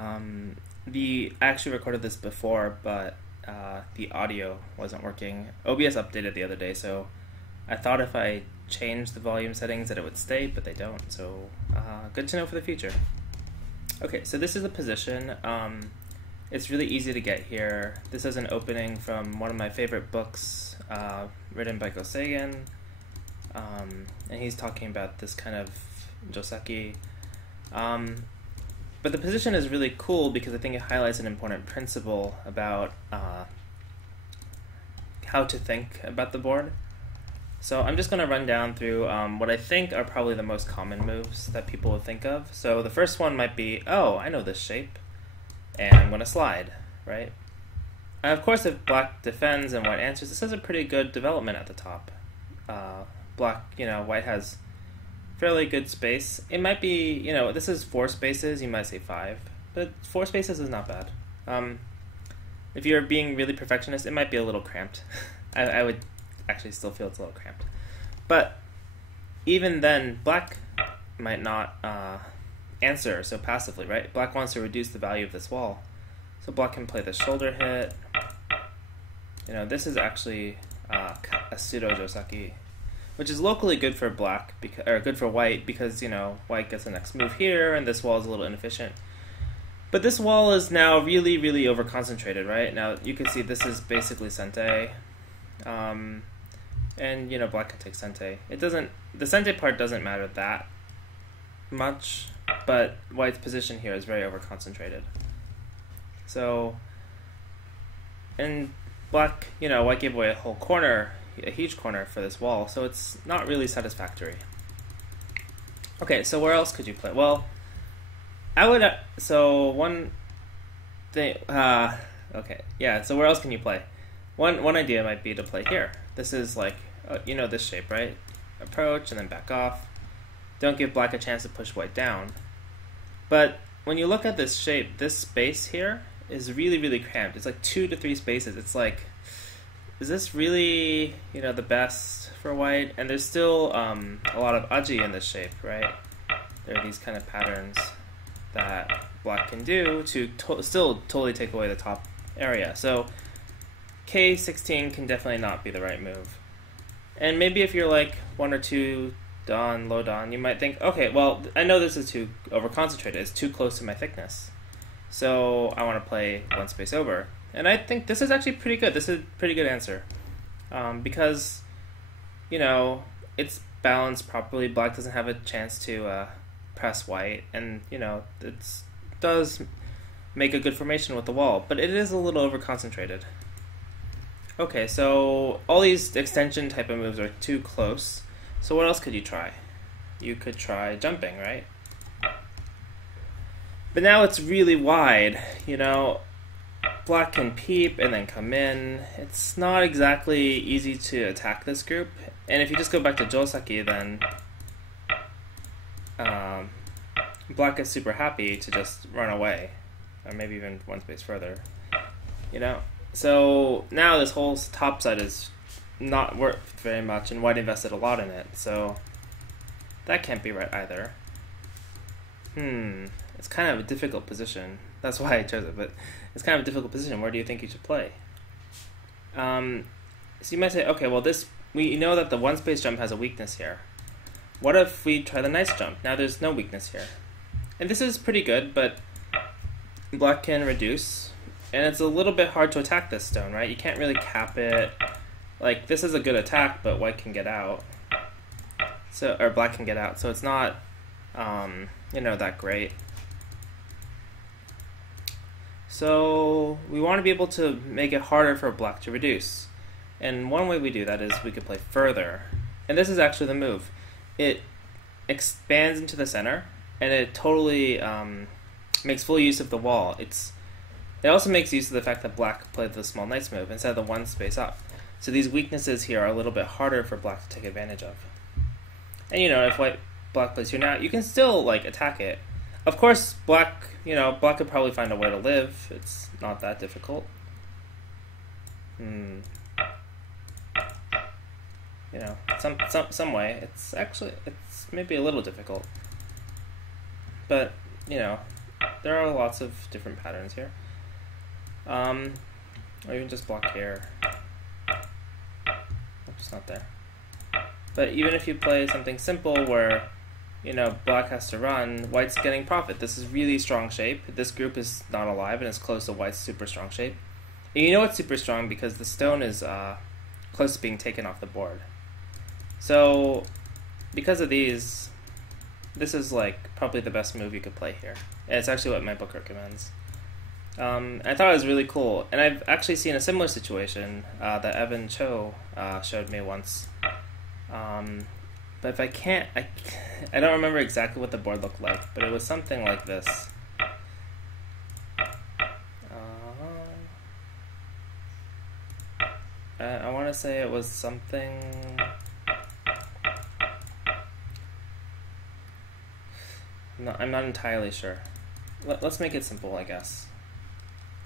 I actually recorded this before, but the audio wasn't working. OBS updated the other day, so I thought if I changed the volume settings that it would stay, but they don't, so good to know for the future. Okay, so this is a position. It's really easy to get here. This is an opening from one of my favorite books, written by Gosagen, and he's talking about this kind of joseki. But the position is really cool because I think it highlights an important principle about how to think about the board. So I'm just going to run down through what I think are probably the most common moves that people would think of. So the first one might be, oh, I know this shape, and I'm going to slide, right? And of course, if black defends and white answers, this is a pretty good development at the top. White has fairly good space. It might be, this is 4 spaces, you might say 5, but 4 spaces is not bad. If you're being really perfectionist, it might be a little cramped. I would actually still feel it's a little cramped. But even then, black might not answer so passively, right? Black wants to reduce the value of this wall. So black can play the shoulder hit. This is actually a pseudo joseki, which is locally good for black, good for white, because, white gets the next move here, and this wall is a little inefficient. But this wall is now really, really over-concentrated, right? Now, you can see this is basically sente. And, black can take sente. The sente part doesn't matter that much, but white's position here is very over-concentrated. So, and black, white gave away a whole corner, a huge corner for this wall, so it's not really satisfactory. Okay, so where else could you play? Well, one thing, so where else can you play? One idea might be to play here. This is like, this shape, right? Approach and then back off. Don't give black a chance to push white down. But when you look at this shape, this space here is really, really cramped. It's like 2 to 3 spaces. It's like, is this really, the best for white? And there's still a lot of aji in this shape, right? There are these kind of patterns that black can do to still totally take away the top area. So K16 can definitely not be the right move. And maybe if you're like 1 or 2 dan, low dan, you might think, okay, well, I know this is too over-concentrated. It's too close to my thickness. So I want to play 1 space over. And I think this is actually pretty good. This is a pretty good answer. Because, it's balanced properly. Black doesn't have a chance to press white. And, it does make a good formation with the wall. But it is a little over-concentrated. Okay, so all these extension type of moves are too close. So what else could you try? You could try jumping, right? But now it's really wide, Black can peep and then come in. It's not exactly easy to attack this group. And if you just go back to joseki, then black is super happy to just run away. Or maybe even 1 space further. So now this whole top side is not worth very much, and white invested a lot in it. So that can't be right either. It's kind of a difficult position. That's why I chose it, but it's kind of a difficult position. Where do you think you should play? So you might say, okay, well, we know that the 1 space jump has a weakness here. What if we try the nice jump? Now there's no weakness here. And this is pretty good, but black can reduce. And it's a little bit hard to attack this stone, right? You can't really cap it. Like, this is a good attack, but white can get out. Or black can get out. So it's not, that great. So we want to be able to make it harder for black to reduce. And one way we do that is we could play further. And this is actually the move. It expands into the center, and it totally makes full use of the wall. It also makes use of the fact that black played the small knights move instead of the 1 space up. So these weaknesses here are a little bit harder for black to take advantage of. And if black plays here now, you can still attack it. Of course, black could probably find a way to live. It's not that difficult. Some way. It's maybe a little difficult. But, there are lots of different patterns here. Or even just block here. It's not there. But even if you play something simple where, you know, black has to run, white's getting profit. This is really strong shape. This group is not alive and it's close to white's super strong shape. And you know it's super strong because the stone is close to being taken off the board. So because of these, this is like probably the best move you could play here. And it's actually what my book recommends. I thought it was really cool, and I've actually seen a similar situation that Evan Cho showed me once. But if I can't, I don't remember exactly what the board looked like, but it was something like this. I want to say it was something. No, I'm not entirely sure. Let's make it simple, I guess.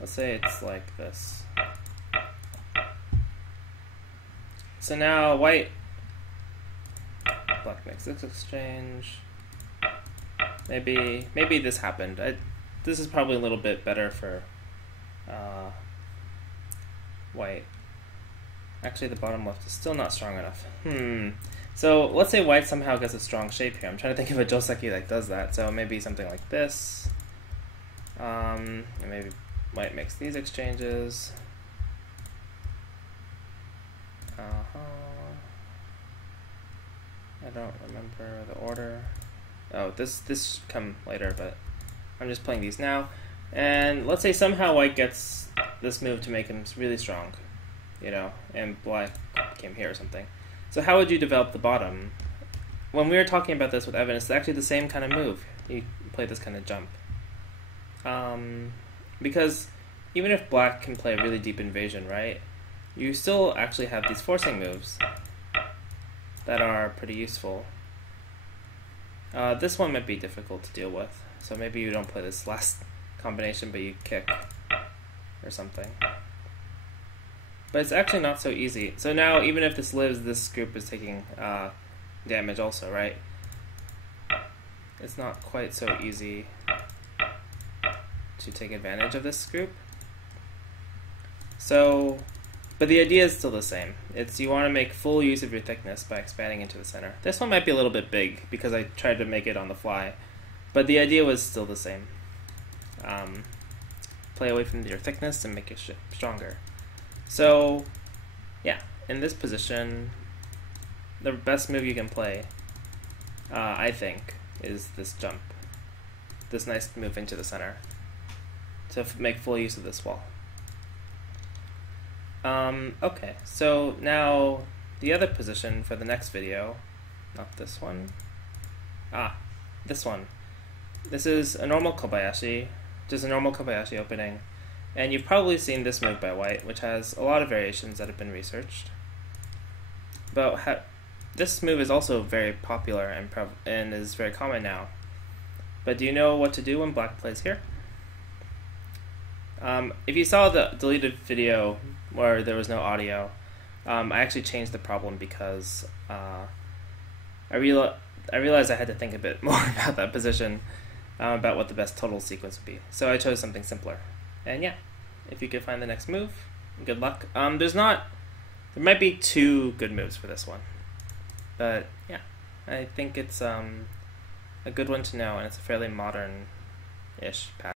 Let's say it's like this. So now white, black makes this exchange. Maybe this happened. This is probably a little bit better for white. Actually, the bottom left is still not strong enough. So let's say white somehow gets a strong shape here. I'm trying to think of a joseki that does that. So maybe something like this. And maybe white makes these exchanges. I don't remember the order. Oh, this should come later, but I'm just playing these now. And let's say somehow white gets this move to make him really strong, you know, and black came here or something. So how would you develop the bottom? When we were talking about this with Evan, it's actually the same kind of move. You play this kind of jump. Because even if black can play a really deep invasion, right, you still actually have these forcing moves that are pretty useful. This one might be difficult to deal with, so maybe you don't play this last combination, but you kick or something. But it's actually not so easy. So now, even if this lives, this group is taking damage also, right? It's not quite so easy to take advantage of this group. So, but the idea is still the same. It's you want to make full use of your thickness by expanding into the center. This one might be a little bit big because I tried to make it on the fly, but the idea was still the same. Play away from your thickness and make it stronger. So, yeah, in this position, the best move you can play, I think, is this jump. This nice move into the center to make full use of this wall. Okay, so now the other position for the next video, not this one, this one. This is a normal Kobayashi, just a normal Kobayashi opening, and you've probably seen this move by white, which has a lot of variations that have been researched. But this move is also very popular and is very common now. But do you know what to do when black plays here? If you saw the deleted video where there was no audio, I actually changed the problem because I realized I had to think a bit more about that position, about what the best total sequence would be. So I chose something simpler. And yeah, if you could find the next move, good luck. There might be two good moves for this one. But yeah, I think it's a good one to know, and it's a fairly modern-ish pattern.